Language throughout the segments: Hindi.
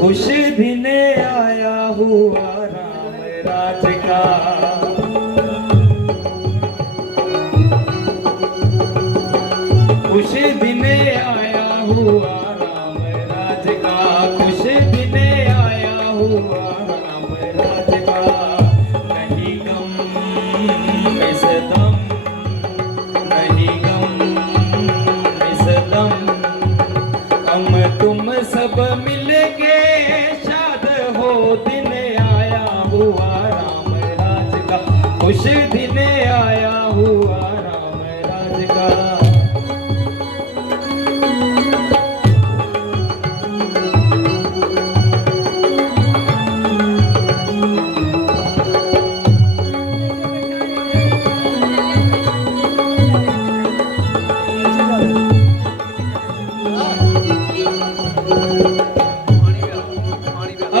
खुश दिन आया हुआ राम राज का, खुश दिन आया हुआ राम राज का, खुश दिन आया हुआ राम राज का। नहीं गम इस दम, नहीं गम इस दम, हम तुम सब मिलके शाद हो दिन आया हुआ राम राज का, खुश दिन आया हुआ राम राज का।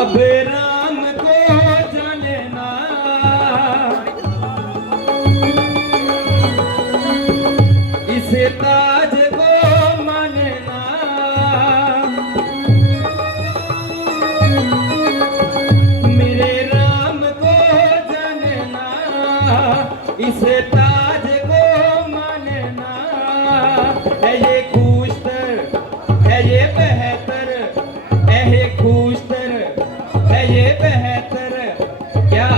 अब राम को जानना, इस ताज को मानना, मेरे राम को जानना, इस ताज को मानना। है ये खुशतर, है ये बेहतर, है ये खुशतर, है ये बेहतर, क्या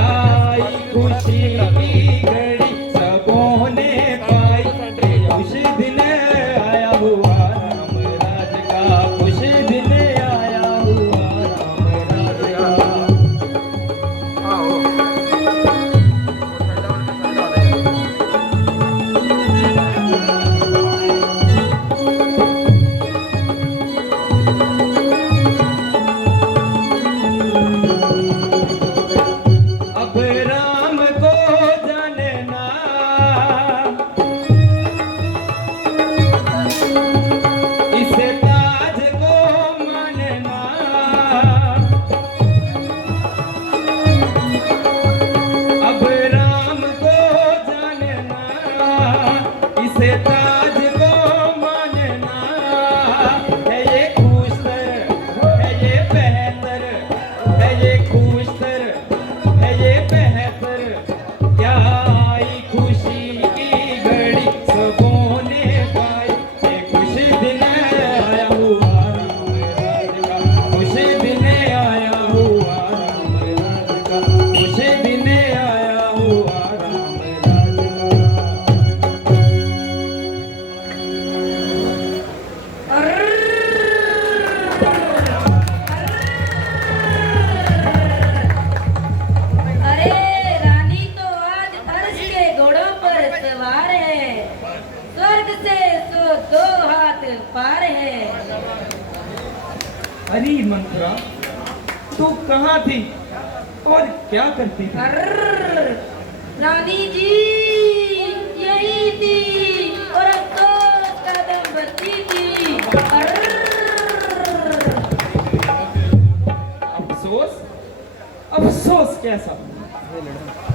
आई खुशी की घड़ी सबों ने पाई। खुश दिन आया हुआ राम राज का, खुश दिन आया हुआ राम राज का। अब राम को जानना, इस ताज को मानना। अब राम को जानना, इस ताज को मानना। है ये खुशतर, है ये बेहतर, है ये खुशतर, है ये बेहतर, क्या आई खुशी की घड़ी सबों ने पाई। ये खुश दिन आया हुआ राम राज का, खुश दिन आया हुआ राम राज का, खुश दिन आया हुआ राम राज का। अरे रानी तो आज अर्श के घोड़ों पर सवार है, स्वर्ग से सो दो हाथ पार है। अरे मंत्रा, तू कहाँ थी और क्या करती थी? अर्र, रानी जी यही थी और अफसोस कदम बची थी। अर्र, अफसोस? अफसोस कैसा?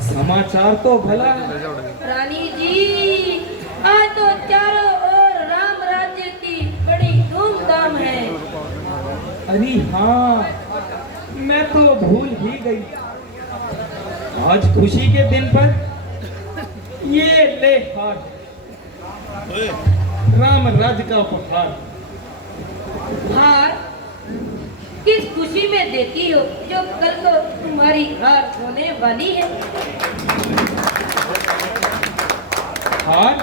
समाचार तो भला है। रानी जी आज तो चारों ओर राम राज्य की बड़ी धूमधाम है। अरे हाँ, मैं तो भूल ही गई। आज खुशी के दिन पर ये ले हार, राम राज का उपहार। हार किस खुशी में देती हो जो कल को तुम्हारी हार होने वाली है? हार?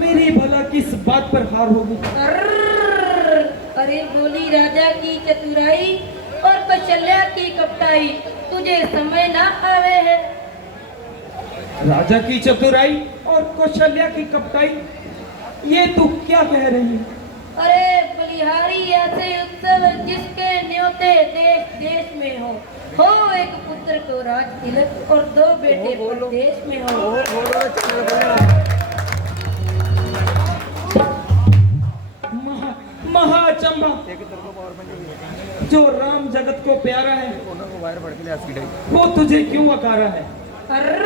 मेरी भला किस बात पर हार होगी? अर्र, अरे बोली राजा की चतुराई और कौशल्या की कपटाई तुझे समय ना आवे है। राजा की चतुराई और कौशल्या की कपटाई, ये तू क्या कह रही है? अरे बलिहारी ऐसे उत्सव जिसके न्योते देश देश में हो एक पुत्र को राज तिलक और दो बेटे परदेश में हो। महाचंबा, जो राम जगत को प्यारा है वो तुझे क्यों अकारा है? अर्र,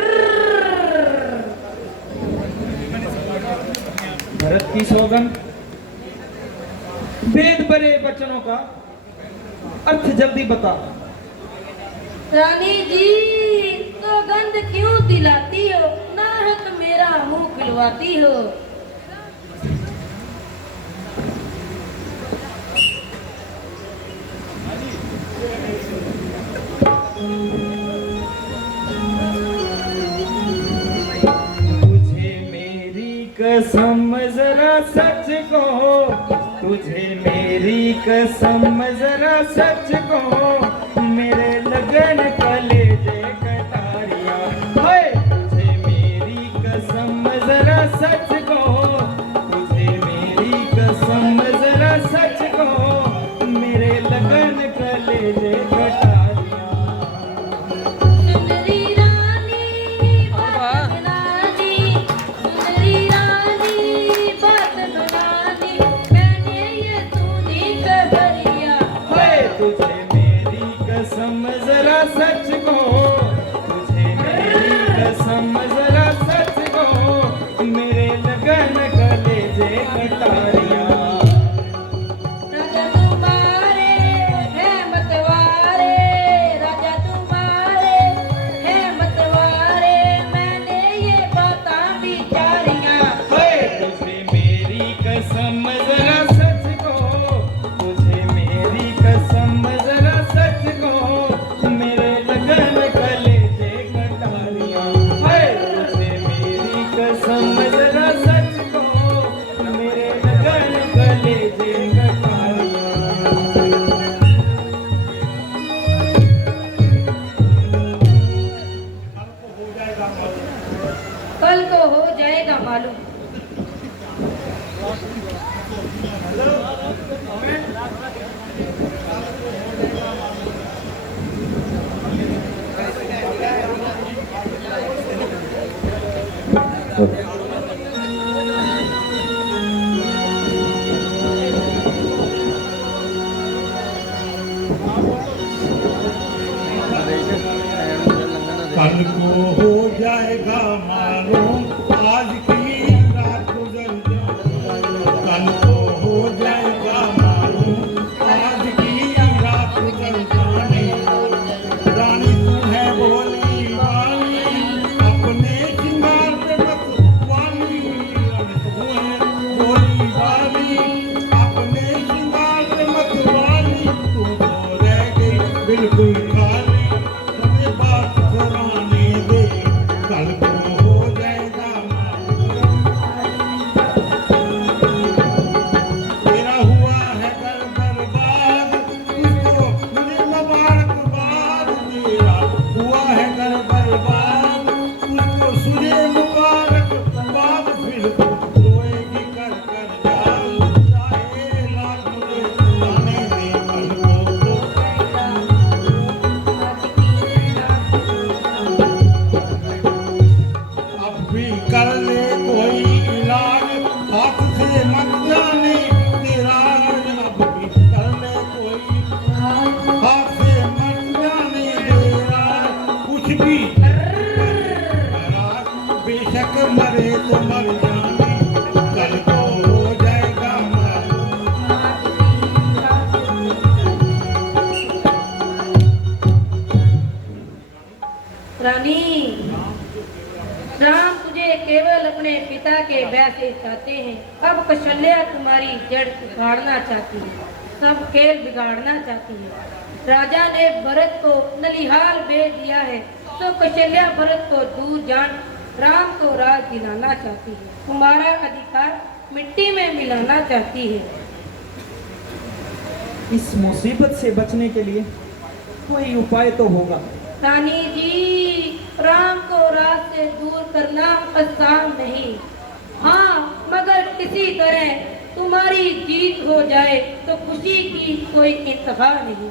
भरत की सौगंध, वेद भरे वचनों का अर्थ जल्दी बता। रानी जी, तो गंध क्यों दिलाती हो, नाहक मेरा मुंह खुलवाती हो। तुझे मेरी कसम जरा सच कहो, तुझे मेरी कसम जरा सच कहो, मेरे लगन कलेजे कटारिया। हाय तुझे मेरी कसम जरा सच कहो, तुझे मेरी कसम जरा सच कहो, मेरे लगन कलेजे कटारिया। सुंदरी रानी बात बनानी, सुंदरी रानी बात बनानी, मैंने ये सुनी खबरिया। हाय तुझे मेरी कसम जरा सच कहो, तुझे मेरी कसम जरा सच कहो, मेरे लगन कलेजे कटारिया। राजा तुम्हारे है मतवारे, राजा तुम्हारे है मतवारे, मैंने ये बातां बिचारियां। हाय तुझे मेरी कसम जरा सच कहो, तुझे मेरी कसम जरा सच कहो, मेरे लगन कलेजे कटारिया। हाय तुझे मेरी कसम जरा सच कहो, मेरे लगन कलेजे कटारिया। कल को हो जाएगा मालूम। कल को हो जाएगा मालूम, आज की रात गुजर जाए। कल को हो जाएगा मालूम, आज की रात गुजर जाने। रानी तू है बोली वाली, अपने श्रृंगार पे मत वाली। रानी तू है बोली वाली, अपने श्रृंगार पे मत वाली। तू तो रह गई बिल्कुल खाली, मुझे बात कराने दे। कल को हो जाएगा तेरा हुआ है घर बर्बाद, तुझको मुझे मुबारकबाद। तेरा हुआ है घर बर्बाद, तुझको तुझे मुबारकबाद। फिर तू रोएगी कर कर जाओ, चाहे लाख मुझे जाने दे। कल को अब भी कर ले कोई इलाज, हाथ से मत जाने तेरा। अब भी कर ले कोई हाथ से मत जाने तेरा। कुछ भी करा, बेशक मरे तो मर जाने। कल को हो जाएगा मालूम। रानी, राम तुझे केवल अपने पिता के ब्याह से चाहते हैं। अब कौशल्या तुम्हारी जड़ उखाड़ना चाहती है, सब खेल बिगाड़ना चाहती है। राजा ने भरत को नलिहाल भेज दिया है, तो कौशल्या भरत को दूर जान राम को राज दिलाना चाहती है, तुम्हारा अधिकार मिट्टी में मिलाना चाहती है। इस मुसीबत से बचने के लिए कोई उपाय तो होगा। रानी जी, राम को राज से दूर करना आसान नहीं। हाँ, मगर किसी तरह तुम्हारी जीत हो जाए तो खुशी की कोई इंतहा नहीं।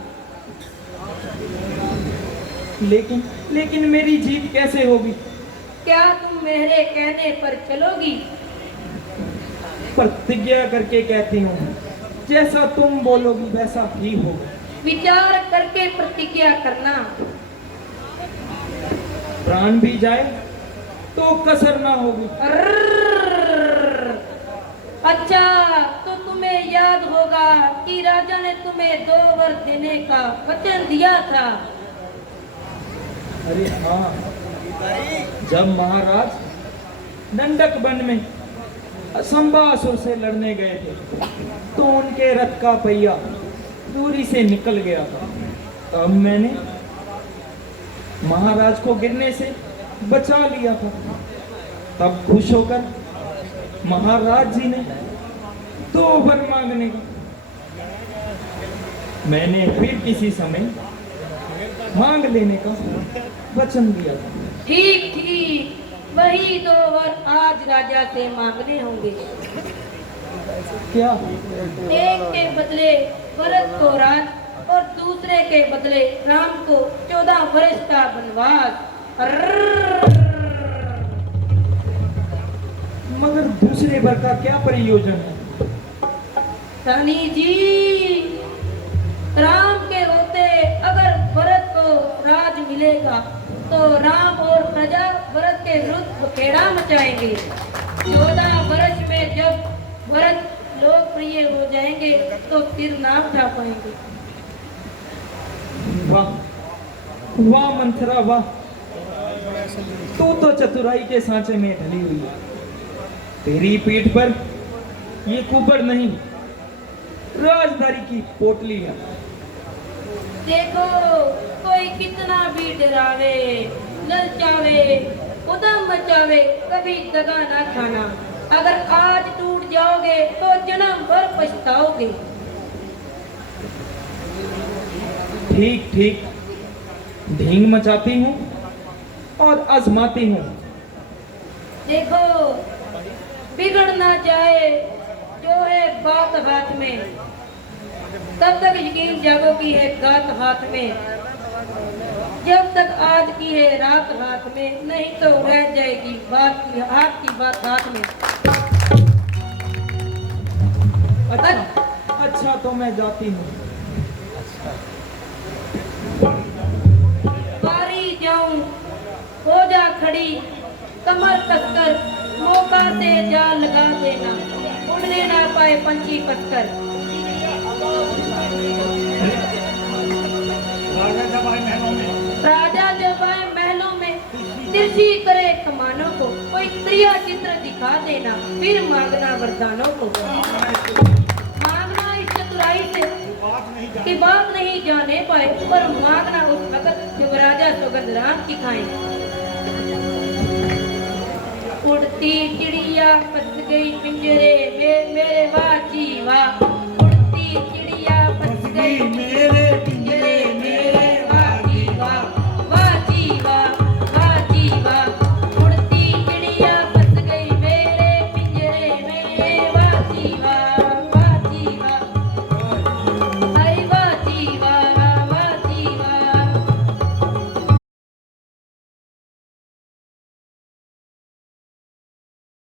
लेकिन मेरी जीत कैसे होगी? क्या तुम मेरे कहने पर चलोगी? प्रतिज्ञा करके कहती हूँ, जैसा तुम बोलोगी वैसा ही होगा। विचार करके प्रतिज्ञा करना। प्राण भी जाए तो कसर ना होगी। अच्छा, तो तुम्हें याद होगा कि राजा ने तुम्हें 2 वर देने का वचन दिया था। अरे हाँ, जब महाराज दंडक वन में असंबासुर से लड़ने गए थे तो उनके रथ का पहिया दूरी से निकल गया था। तब मैंने महाराज को गिरने से बचा लिया था। तब खुश होकर महाराज जी ने 2 वर मांगने का, मैंने फिर किसी समय मांग लेने का वचन दिया था। ठीक ठीक, वही 2 वर आज राजा से मांगने होंगे। क्या? एक के बदले भरत को राज और दूसरे के बदले राम को 14 वर्ष का वनवास। मगर दूसरे वर का क्या प्रयोजन है? रानी जी, राम के होते अगर भरत को राज मिलेगा तो राम और प्रजा भरत के विरुद्ध बखेड़ा मचाएंगे। 14 वर्ष में जब भरत लोकप्रिय हो जाएंगे तो फिर ना उठा पाएंगे। वाह वाह मंथरा वाह, तू तो चतुराई के सांचे में ढली हुई है। तेरी पीठ पर ये कुबड़ नहीं, राजधारी की पोटली है। देखो, कोई कितना भी डरावे, ललचावे, उदम मचावे, कभी दगा ना खाना। अगर आज टूट जाओगे तो जन्म भर पछताओगे। ठीक ठीक, ढींग मचाती हूँ और आजमाती हूँ। देखो, बिगड़ ना जाए जो है बात हाथ में, तब तक यकीन जागो की है गात हाथ में। जब तक आज की है रात हाथ में, नहीं तो रह जाएगी बात की बात हाथ में। अच्छा तो मैं जाती हूँ। पारी जाऊं, हो जा खड़ी, कमर कसकर, मौका से जाल लगा देना, उड़ने ना पाए पंछी कसकर। राजा जब आए महलों में, तिरछी करे कमानों को, कोई त्रिया चित्र दिखा देना, फिर मांगना वरदानों को। मांगना इस चतुराई से कि बात नहीं जाने पाए, पर मांगना उस वक्त जब राजा सुगंध राम की खाए। उड़ती चिड़िया फंस गई पिंजरे में,